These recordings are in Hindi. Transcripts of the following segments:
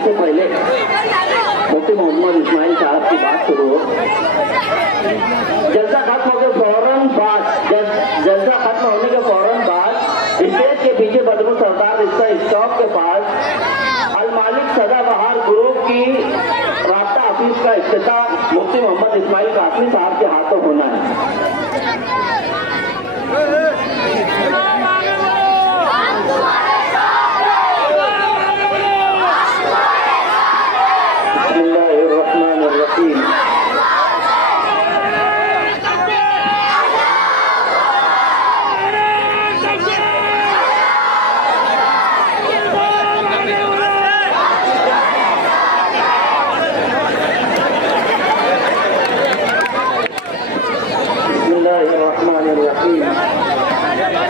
इससे पहले मुफ्ती मोहम्मद इस्माइल साहब की बात शुरू हो, जलसा खत्म होने के फौरन बाद जलसा खत्म होने के फौरन बाद स्टेज के पीछे बदरू सरदार स्टॉप के पास अल मालिक सदाबहार ग्रुप की राब्ता ऑफिस का इफ्तिताह मुफ्ती मोहम्मद इस्माइल कासमी साहब के हाथों होना है।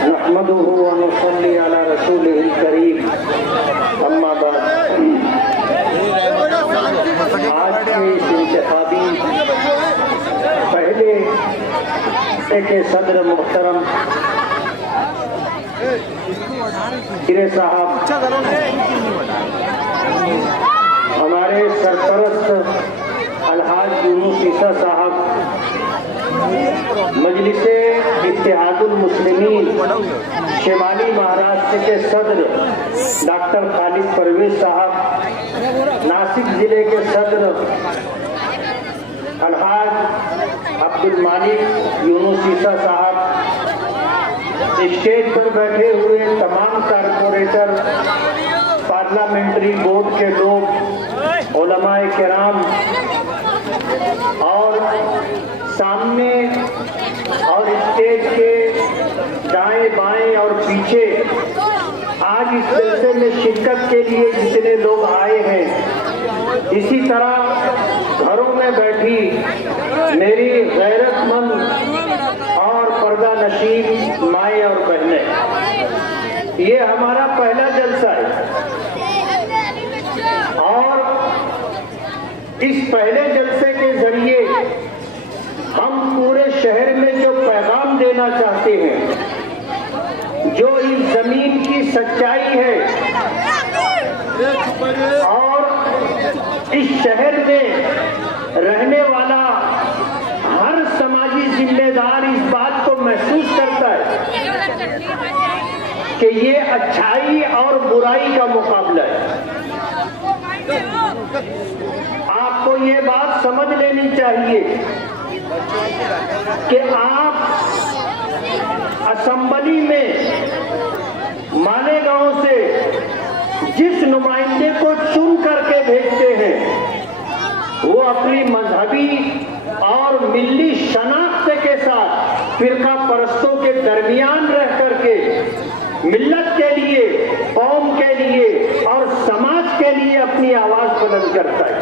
नहमदुहु व नुसल्ली अला रसूलिहिल करीम, अम्मा बाद। आज के इस इंतखाबी पहले के सदर मुहतरम हीरे साहब, हमारे सरपरस्त अलहाज यूनुस ईसा साहब, मजलिसे इत्तेहादुल मुस्लिमीन शिमाली महाराष्ट्र के सदर डॉक्टर खालिद परवेज साहब, नासिक जिले के सदर अलहाज अब्दुल मालिक यूनुस ईसा साहब, स्टेज पर बैठे हुए तमाम कारपोरेटर, पार्लियामेंट्री बोर्ड के लोग, उलमाए किराम और सामने और स्टेज के दाएं बाएं और पीछे आज इस जलसे में शिरकत के लिए जितने लोग आए हैं, इसी तरह घरों में बैठी मेरी गैरतमंद और पर्दा नशीन माएँ और बहनें, ये हमारा पहला जलसा है और इस पहले जलसे के जरिए हम पूरे शहर में जो पैगाम देना चाहते हैं, जो इस जमीन की सच्चाई है और इस शहर में रहने वाला हर समाजी जिम्मेदार इस बात को महसूस करता है कि ये अच्छाई और बुराई का मुकाबला है। आपको ये बात समझ लेनी चाहिए कि आप असेंबली में मालेगांव से जिस नुमाइंदे को चुन करके भेजते हैं, वो अपनी मजहबी और मिल्ली शनाख्त के साथ फिरका परस्तों के दरमियान रह करके मिल्लत के लिए, कौम के लिए और समाज के लिए अपनी आवाज बुलंद करता है।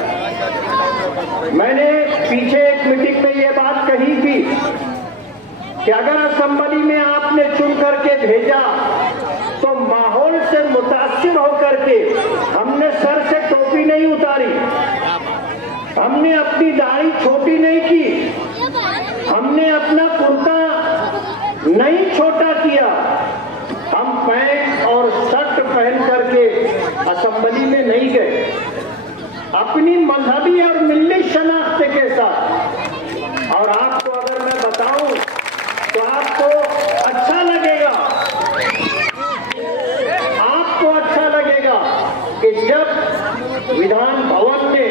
मैंने पीछे एक मीटिंग में ये बात कही थी कि अगर असेंबली में आपने चुन करके भेजा तो माहौल से मुतासिर होकर के हमने सर से टोपी नहीं उतारी, हमने अपनी दाढ़ी छोटी नहीं की, हमने अपना कुर्ता नहीं छोटा किया, हम पैंट और शर्ट पहन करके असेंबली में नहीं गए, अपनी मजहबी और मिल्ली शनाख्त के साथ। और आपको अगर मैं बताऊं तो आपको अच्छा लगेगा, आपको अच्छा लगेगा कि जब विधान भवन में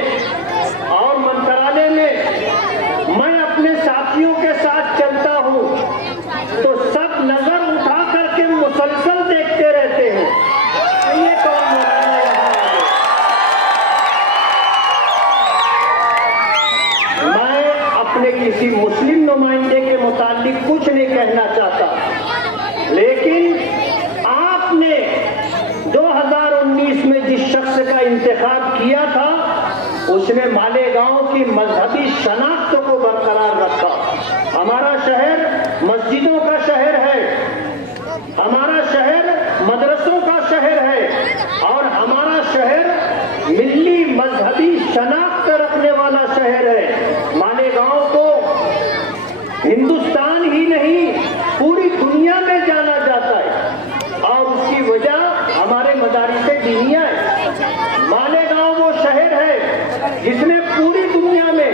और मंत्रालय में मैं अपने साथियों के साथ चलता हूं तो सब नजर उठा करके मुसलसल देखते रहते हैं, ये कौन मौलाना यहाँ। मैं अपने किसी मुस्लिम नुमाइंदे के मुतालिक कुछ नहीं कहना चाहता, लेकिन आपने 2019 में जिस शख्स का इंतखाब किया था उसने मालेगांव की मजहबी शनाख्त को बरकरार रखा। हमारा शहर मस्जिदों का शहर है, हमारा शहर मदरसों का शहर है और हमारा शहर मिल्ली मजहबी शनाख्त रखने वाला शहर है। मालेगांव को हिंदुस्तान ही नहीं पूरी दुनिया में जाना जाता है और उसकी वजह हमारे मदारिस दीनिया है। मालेगांव वो जिसने पूरी दुनिया में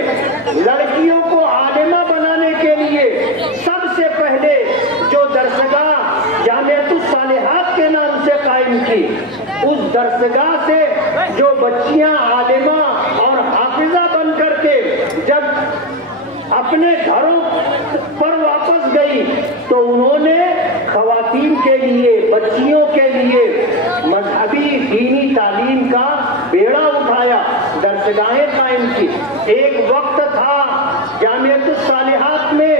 लड़कियों को आलिमा बनाने के लिए सबसे पहले जो दरसगाह जामियतुस सालिहात के नाम से कायम की, उस दरसगाह से जो बच्चियां आलिमा और हाफिजा बन करके जब अपने घरों पर वापस गई तो उन्होंने खवातीन के लिए, बच्चियों के लिए मजहबी दीनी तालीम का बेड़ा उठाया, दरसगाहें कायम की। एक वक्त था जामियतुस सालिहात में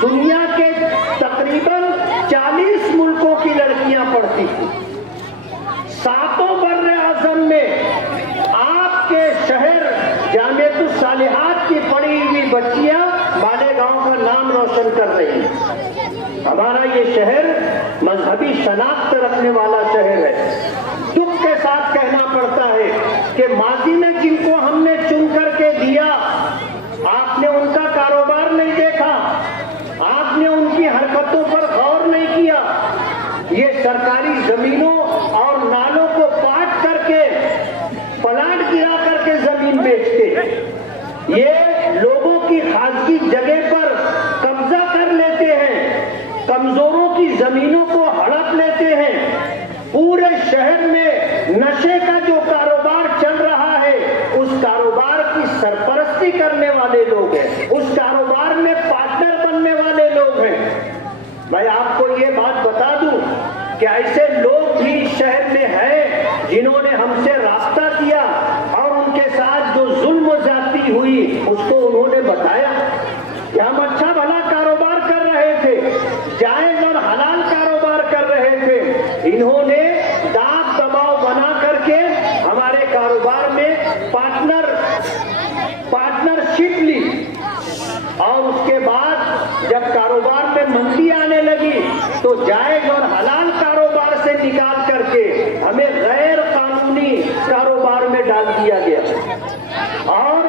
दुनिया के तकरीबन 40 मुल्कों की लड़कियां पढ़ती थी। सातों बर्रे आज़म में आपके शहर जामियतुस सालिहात की पढ़ी हुई बच्चियां मालेगांव का नाम रोशन कर रही हैं। हमारा ये शहर मजहबी शनाख्त रखने वाला शहर है। दुख के साथ कहना पड़ता है कि माजी में जिनको हमने चुन करके दिया, आपने उनका कारोबार नहीं देखा, आपने उनकी हरकतों पर गौर नहीं किया। ये सरकारी जमीनों और नालों को पाट करके, प्लाट गिरा करके जमीन बेचते, ये लोगों की खासगी जगह पर कब्जा कर लेते हैं, कमजोरों की जमीनों को हड़प लेते हैं। पूरे शहर में नशे का जो कारोबार चल रहा है, उस कारोबार की सरपरस्ती करने वाले लोग हैं, उस कारोबार में पार्टनर बनने वाले लोग हैं। मैं आपको ये बात बता दूं कि ऐसे लोग भी शहर में हैं जिन्होंने हमसे रास्ता किया और उनके साथ जो जुल्म ज्यादती हुई उसको उन्होंने बताया कि हम अच्छा भला कारोबार कर रहे थे, जायज और हलाल कारोबार कर रहे थे। इन्होंने दाब दबाव बना करके हमारे कारोबार में पार्टनरशिप ली और उसके बाद जब कारोबार में मंदी आने लगी तो जायज और हलाल कारोबार से निकाल करके हमें गैर कानूनी कारोबार में डाल दिया गया। और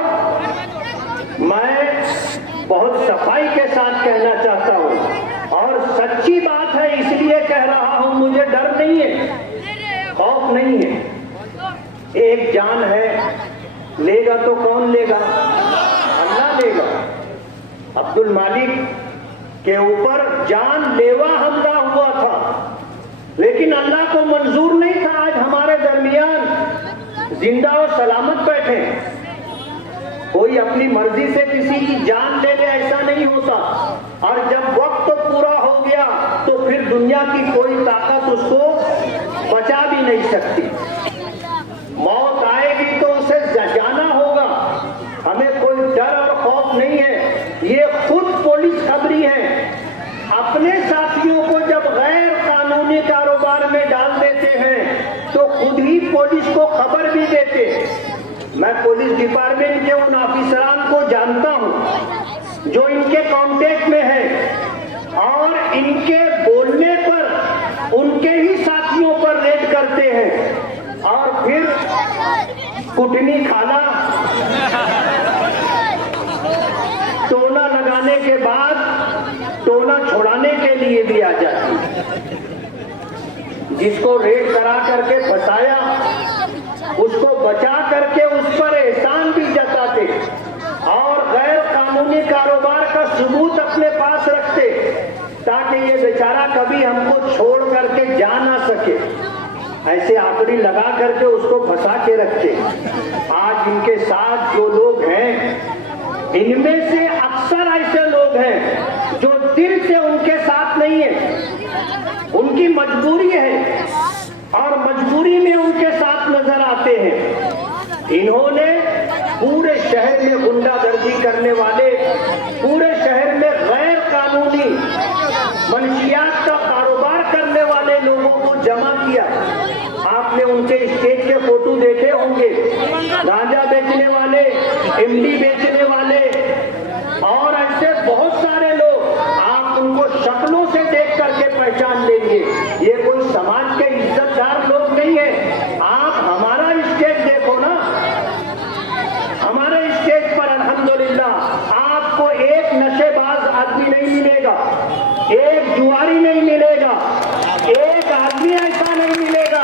मैं बहुत सफाई के साथ कहना चाहता हूं और सच्ची बात है इसलिए कह रहा हूं, मुझे डर नहीं है, खौफ नहीं है। एक जान है, लेगा तो कौन लेगा? अल्लाह लेगा। अब्दुल मालिक के ऊपर जानलेवा हमला हुआ था, लेकिन अल्लाह को मंजूर नहीं था आज हमारे दरमियान जिंदा और सलामत बैठे। कोई अपनी मर्जी से किसी की जान ले ले ऐसा नहीं होता, और जब वक्त पूरा हो गया तो फिर दुनिया की कोई ताकत उसको बचा भी नहीं सकती। मौत आएगी तो उसे जाना होगा, हमें कोई डर और खौफ नहीं है। ये खुद पुलिस खबरी है, अपने साथियों को जब गैर कानूनी कारोबार में डाल देते हैं तो खुद ही पुलिस को खबर भी देते। मैं पुलिस डिपार्टमेंट के उन ऑफिसरान को जानता हूं जो इनके कांटेक्ट में है और इनके बोलने पर उनके ही साथियों पर रेड करते हैं और फिर कुटनी खाना टोना लगाने के बाद टोना छोड़ाने के लिए भी आ जाती है। जिसको रेड करा करके फंसाया उसको बचा करके उस पर एहसान भी जताते और गैर कानूनी कारोबार का सबूत अपने पास रखते ताकि ये बेचारा कभी हमको छोड़ करके जा ना सके। ऐसे आकड़ी लगा करके उसको फंसा के रखते। आज इनके साथ जो लोग हैं, इनमें से अक्सर ऐसे लोग हैं जो दिल से उनके साथ नहीं है, उनकी मजबूरी है और मजबूरी में उनके साथ नजर आते हैं। इन्होंने पूरे शहर में गुंडागर्दी करने वाले, पूरे शहर में गैर कानूनी मनशियात का कारोबार करने वाले लोगों को जमा किया। आपने उनके स्टेज के फोटो देखे होंगे, गांजा बेचने वाले, एमडी बेचने वाले और ऐसे बहुत सारे लोग। आप उनको शक्लों से देख करके पहचान लेंगे, ये कोई समाज के इज्जतदार लोग नहीं है। आप हमारा स्टेज देखो ना, हमारे स्टेज पर अल्हम्दुलिल्लाह आपको एक नशेबाज आदमी नहीं मिलेगा, एक जुआरी नहीं मिलेगा, एक आदमी ऐसा नहीं मिलेगा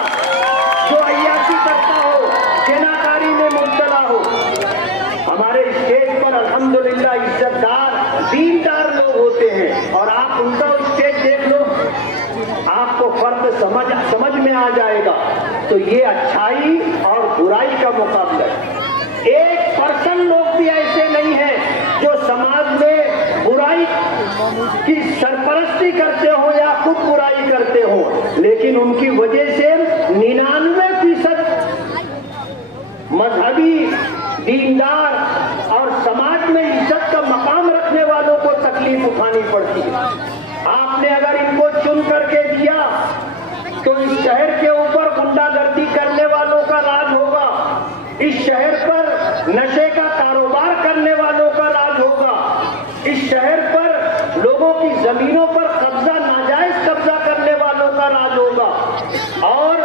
जो अय्याशी करता हो, जनाकारी में मुब्तला हो। दीनदार लोग होते हैं और आप उनका स्टेज देख लो, आपको फर्क समझ में आ जाएगा। तो ये अच्छाई और बुराई का मुकाबला है। 1% लोग भी ऐसे नहीं है जो समाज में बुराई की सरपरस्ती करते हो या खुद बुराई करते हो, लेकिन उनकी वजह से 99% मजहबी, दीनदार और समाज में इज्जत का मकाम रखने वालों को तकलीफ उठानी पड़ती है। आपने अगर इनको चुन करके दिया तो इस शहर के ऊपर गुंडागर्दी करने वालों का राज होगा, इस शहर पर नशे का कारोबार करने वालों का राज होगा, इस शहर पर लोगों की जमीनों पर कब्जा, नाजायज कब्जा करने वालों का राज होगा और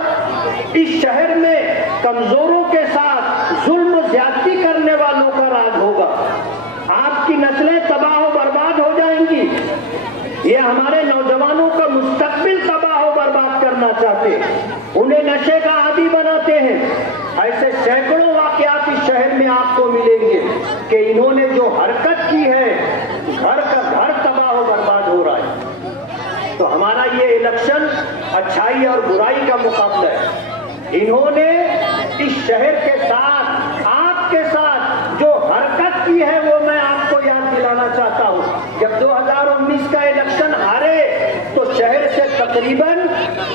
इस शहर में कमजोरों के साथ जुल्म ज्यादती करने वालों का राज होगा। आपकी नस्लें तबाह व बर्बाद हो जाएंगी। ये हमारे नौजवानों का मुस्तकबिल तबाह व बर्बाद करना चाहते हैं, उन्हें नशे का आदी बनाते हैं। ऐसे सैकड़ों वाकयात इस शहर में आपको मिलेंगे कि इन्होंने जो हरकत की है, घर का घर तबाह व बर्बाद हो रहा है। तो हमारा ये इलेक्शन अच्छाई और बुराई का मुकाबला है। इन्होंने इस शहर के साथ, आपके साथ जो हरकत की है वो मैं आपको याद दिलाना चाहता हूँ। जब 2019 का इलेक्शन हारे तो शहर से तकरीबन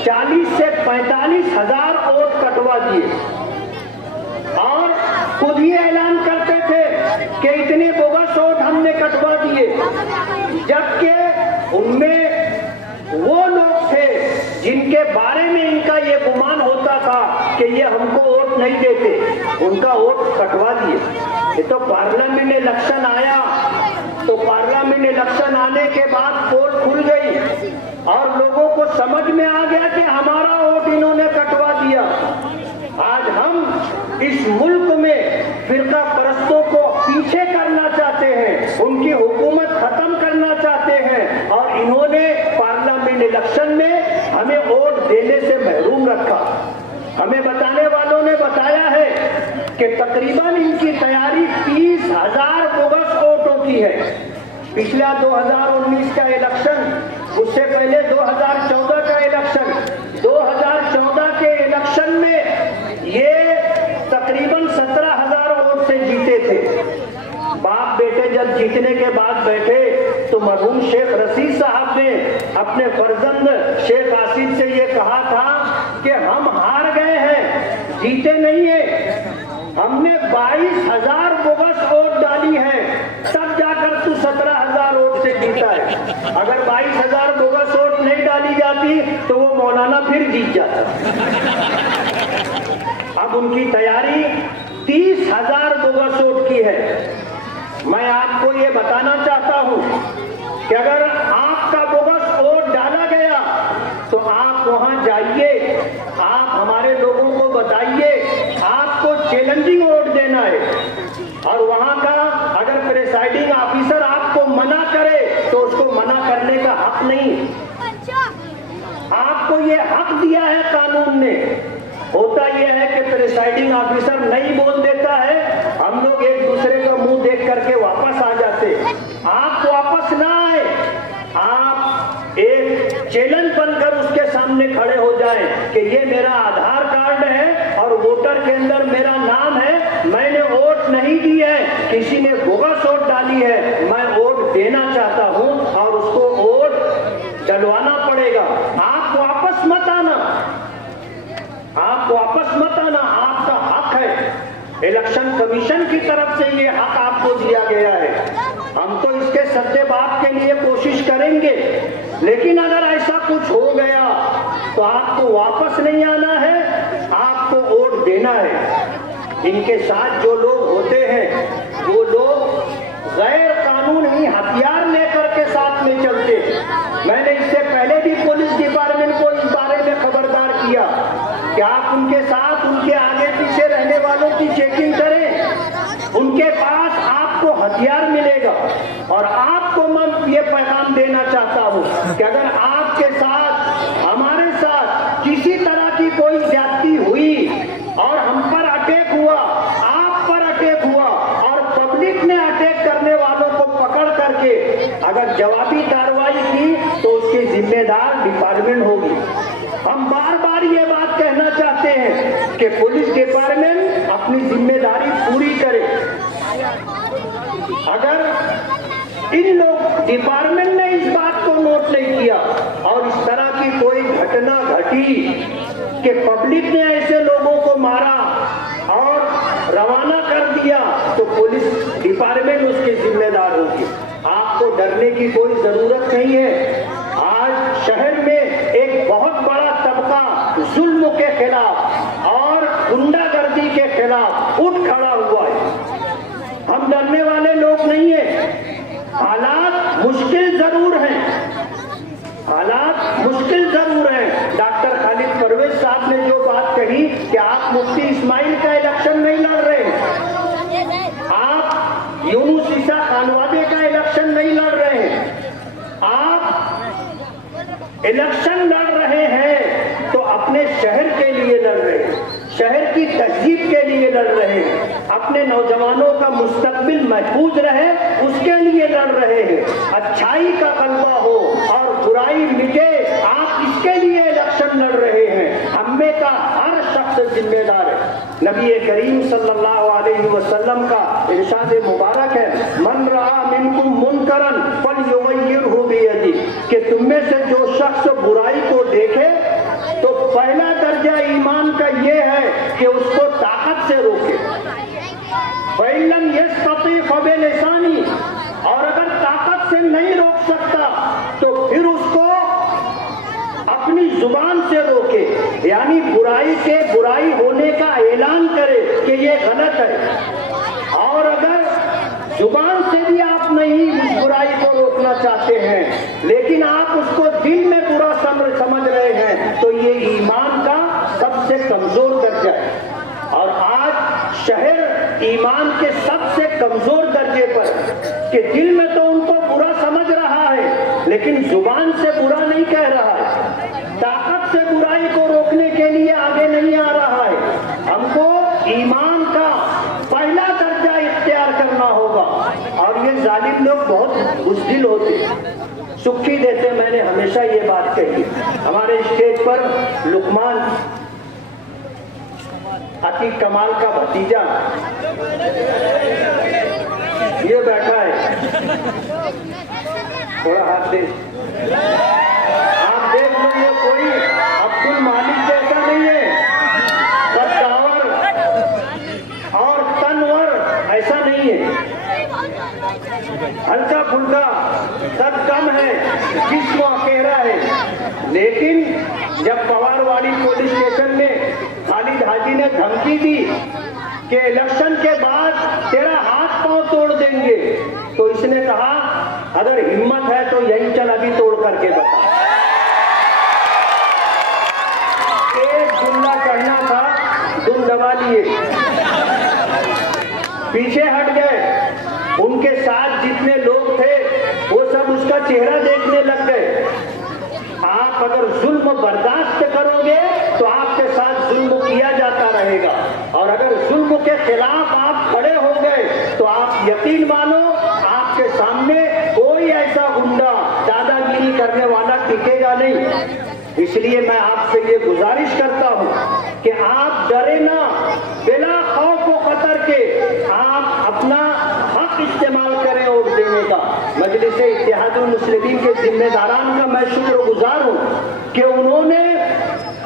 40 से 45 हजार वोट कटवा दिए और खुद ही ऐलान करते थे कि इतने बोगस वोट हमने कटवा दिए, जबकि उनमें वो लोग थे जिनके बारे में इनका ये गुमान होता था कि ये हमको वोट नहीं देते, उनका वोट कटवा दिए। ये तो पार्लियामेंट इलेक्शन आया तो पार्लियामेंट इलेक्शन आने के बाद पोल खुल गई और लोगों को समझ में आ गया कि हमारा वोट इन्होंने कटवा दिया। आज हम इस मुल्क में फिरका परस्तों को पीछे करना चाहते हैं, उनकी हुकूमत खत्म करना चाहते हैं और इन्होंने पार्लियामेंट इलेक्शन में हमें वोट देने से महरूम रखा। हमें बताने वालों ने बताया है कि तकरीबन इनकी तैयारी 30,000 बोगस वोटों की है। पिछला 2019 का इलेक्शन, उससे पहले 2014 का इलेक्शन, 2014 के इलेक्शन में ये तकरीबन 17,000 वोट से जीते थे। बाप बेटे जब जीतने के बाद बैठे तो मरहूम शेख रशीद साहब ने अपने फर्जंद शेख आसिफ से ये कहा था कि हम हार गए हैं, जीते नहीं है, हमने 22,000 बोगस वोट डाली है, तब जाकर तू 17,000 वोट से जीता है। अगर 22,000 बोगस वोट नहीं डाली जाती तो वो मौलाना फिर जीत जाता। अब उनकी तैयारी 30,000 बोगस वोट की है। मैं आपको ये बताना चाहता हूं कि अगर आपका बोगस वोट डाला गया तो आप वहां जाइए, आप हमारे लोगों को बताइए, आपको चैलेंजिंग वोट देना है और वहां का अगर प्रिसाइडिंग ऑफिसर आपको मना करे तो उसको मना करने का हक नहीं, आपको ये हक दिया है कानून ने। होता यह है कि प्रिसाइडिंग ऑफिसर नहीं बोल देता है, हम लोग एक दूसरे का मुंह देख करके वापस आ जाते। आप वापस ना आए, आप एक चैलेंज बनकर उसके सामने खड़े हो जाएं कि ये मेरा आधार कार्ड है और वोटर के अंदर मेरा नाम है, मैंने वोट नहीं दी है, किसी ने बोगस वोट डाली है, मैं वोट देना चाहता हूं और उसको वोट डलवाना पड़ेगा। आप वापस मत आना, आप वापस मत आना, आपका हक है। इलेक्शन कमीशन की तरफ से ये हक आपको दिया गया है। हम तो इसके सद्देबात के लिए कोशिश करेंगे, लेकिन अगर ऐसा कुछ हो गया तो आपको वापस नहीं आना है, आपको वोट देना है। इनके साथ जो लोग होते हैं वो लोग गैर कानूनी हथियार लेकर के साथ में चलते। मैंने इससे पहले भी पुलिस डिपार्टमेंट को इस बारे में खबरदार किया कि आप उनके साथ, उनके आगे पीछे रहने वालों की चेकिंग करें, उनके पास आपको हथियार मिलेगा। और आपको मैं ये पैगाम देना चाहता हूं कि अगर आपके साथ, हमारे साथ किसी तरह की कोई ज्यादती हुई और हम पर अटैक हुआ, आप पर अटैक हुआ और पब्लिक ने अटैक करने वालों को पकड़ करके डिपार्टमेंट होगी। हम बार बार ये बात कहना चाहते हैं कि पुलिस डिपार्टमेंट अपनी जिम्मेदारी पूरी करे। अगर इन लोग डिपार्टमेंट ने इस बात को नोट नहीं किया और इस तरह की कोई घटना घटी कि पब्लिक ने ऐसे लोगों को मारा और रवाना कर दिया, तो पुलिस डिपार्टमेंट उसके जिम्मेदार होगी। आपको डरने की कोई जरूरत नहीं है। आज शहर में एक बहुत बड़ा तबका जुल्म के खिलाफ और गुंडागर्दी के खिलाफ उठ खड़ा हुआ है। हम डरने वाले लोग नहीं हैं। हालात मुश्किल जरूर हैं, हालात मुश्किल जरूर हैं। डॉक्टर खालिद परवेज साहब ने जो बात कही कि आप मुफ्ती इस्माइल का इलेक्शन नहीं लड़ रहे, आप यूनुस ईसा खानवादे का इलेक्शन नहीं लड़ रहे, आप इलेक्शन लड़ रहे हैं तो अपने शहर के लिए लड़ रहे हैं, शहर की तहजीब के लिए लड़ रहे हैं, अपने नौजवानों का मुस्तकबिल महफूज रहे उसके लिए लड़ रहे हैं। अच्छाई का गलबा हो और बुराई मिटे, आप इसके लिए इलेक्शन लड़ रहे हैं। हमें का हर शख्स जिम्मेदार है। नबी करीम सल्लल्लाहु अलैहि वसल्लम का इरशाद मुबारक है, मन रहा मिनकुम मुनकरन फलयुगय्यिरहु बियदिही, कि तुम में से जो शख्स बुराई को देखे तो पहला दर्जा ईमान का ये है कि उसको ताकत से रोके। फइल्लम यस्तती फबिलिसानी, और अगर ताकत से नहीं रोक सकता तो फिर उसको अपनी जुबान से रोके, यानी बुराई होने का ऐलान करे कि ये गलत है। और अगर जुबान से भी आप नहीं उस बुराई को रोकना चाहते हैं लेकिन आप उसको दिल में बुरा समझ रहे हैं, तो ये ईमान का सबसे कमजोर दर्जा है। और आज शहर ईमान के सबसे कमजोर दर्जे पर, कि दिल में तो उनको बुरा समझ रहा है लेकिन जुबान से बुरा नहीं कह रहा है, ताकत से बुराई को रोकने के लिए आगे नहीं आ रहा है। हमको ईमान का पहला दर्जा इख्तियार करना होगा। और ये जालिम लोग बहुत बुज़दिल होते, सुखी देते। मैंने हमेशा ये बात कही। हमारे स्टेज पर लुकमान अतीक कमाल का भतीजा ये बैठा है, थोड़ा हाथ दे। आप देख लो, ये कोई अब्दुल मालिक जैसा नहीं है, कद्दावर और तनवर ऐसा नहीं है, हल्का फुल्का कद कम है, जिस्म अकेरा है। लेकिन जब पवारवाड़ी पुलिस स्टेशन में खालिद हाजी ने धमकी दी कि इलेक्शन के बाद तेरा हाथ पांव तोड़ देंगे, तो इसने कहा अगर हिम्मत है तो यही चल अभी तोड़ करके बता। एक गुंडा चढ़ना था, दुम दबा लिए, पीछे हट गए। उनके साथ जितने लोग थे वो सब उसका चेहरा देखने लग गए। आप अगर जुल्म बर्दाश्त करोगे तो आपके साथ जुल्म किया जाता रहेगा, और अगर जुल्म के खिलाफ आप खड़े हो गए तो आप यकीन मानो आपके सामने कोई ऐसा गुंडा दादागिरी करने वाला टिकेगा नहीं। इसलिए मैं आपसे ये गुजारिश करता हूं कि आप डरे ना, बिला खौफ व खतर के आप अपना हक इस्तेमाल करें वोट देने का। मजलिस इत्तेहादुल मुस्लिमीन के जिम्मेदारान का मैं शुक्रगुजार हूं कि उन्होंने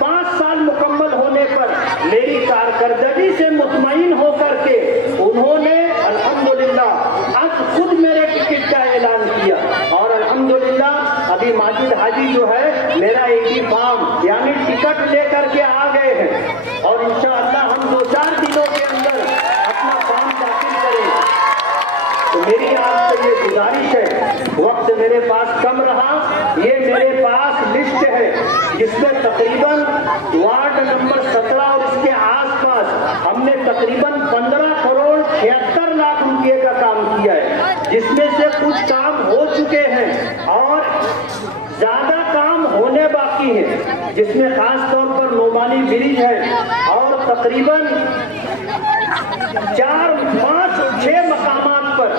5 साल मुकम्मल होने पर मेरी कारकर्दगी से मुतमईन होकर के उन्होंने अल्हम्दुलिल्लाह आज खुद मेरे टिकट का ऐलान किया। और अल्हम्दुलिल्लाह अभी माजिद हाजी जो है मेरा एडी फॉर्म यानी टिकट लेकर के आ गए हैं, और इंशाअल्लाह हम 2-4 दिनों के अंदर अपना फॉर्म दाखिल करेंगे। तो मेरी आपसे ये गुजारिश है, वक्त मेरे पास कम रहा, ये मेरे पास लिस्ट है जिसमें तकरीबन वार्ड नंबर 17 और इसके आसपास हमने तकरीबन 15 करोड़ 76 लाख रुपए का काम किया है, जिसमें से कुछ काम हो चुके हैं और ज्यादा काम होने बाकी है, जिसमें खास तौर पर नोमानी ब्रिज है और तकरीबन 4, 5, 6 मकामात पर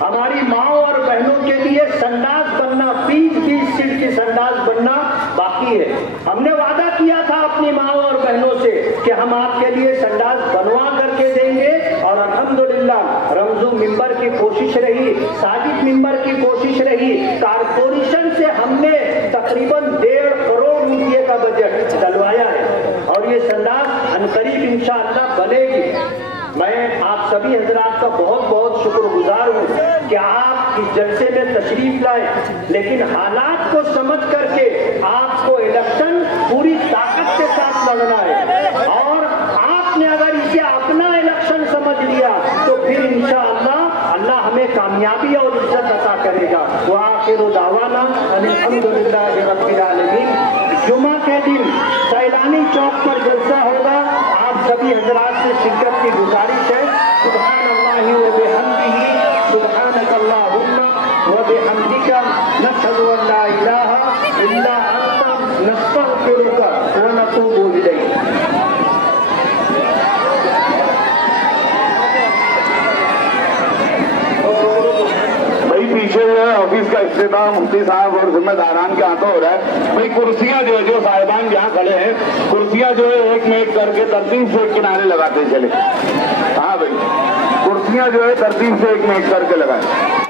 हमारी माओ और बहनों के लिए संडास बनना, 20-20 सीट की संडास बनना बाकी है। हमने वादा किया था अपनी माओ और बहनों से कि हम आपके लिए संडास बनवा करके देंगे, और अल्हम्दुलिल्लाह रमजू मिंबर की कोशिश रही, साजिद मिंबर की कोशिश रही, कारपोरेशन से हमने तकरीबन 1.5 करोड़ रुपये का बजट डलवाया है और ये संडास अनकरीब इंशाअल्लाह बनेगी। मैं आप सभी हजरात का बहुत बहुत शुक्रगुजार हूँ कि आप इस जलसे में तशरीफ लाए, लेकिन हालात को समझ करके आपको इलेक्शन पूरी ताकत के साथ लड़ना है, और आपने अगर इसे अपना इलेक्शन समझ लिया तो फिर इंशाअल्लाह अल्लाह हमें कामयाबी और इज्जत अता करेगा। व आखिरु दावाना अल्हम्दुलिल्लाहि रब्बिल आलमीन। जुमा के दिन सैलानी चौक पर जलसा होगा, आप सभी हजरात से शिरकत की गुजारिश है। सुब्हानल्लाहि व बिहम्दिही, सुब्हानकल्लाहुम्मा व बिहम्दिका, नशहदु अन ला इलाहा इल्ला अंता, नस्तगफिरुका व नतूबु इलैक। पीछे जो है ऑफिस का इफ्तिताह मुफ्ती साहब और जिम्मेदारान के हाथों हो रहा है। भाई कुर्सियां जो साहिबान जहाँ खड़े हैं, कुर्सियां जो है एक में एक करके तरतीब से किनारे लगाते चले। हाँ भाई, कुर्सियां जो है तरतीब से एक में एक करके लगाए।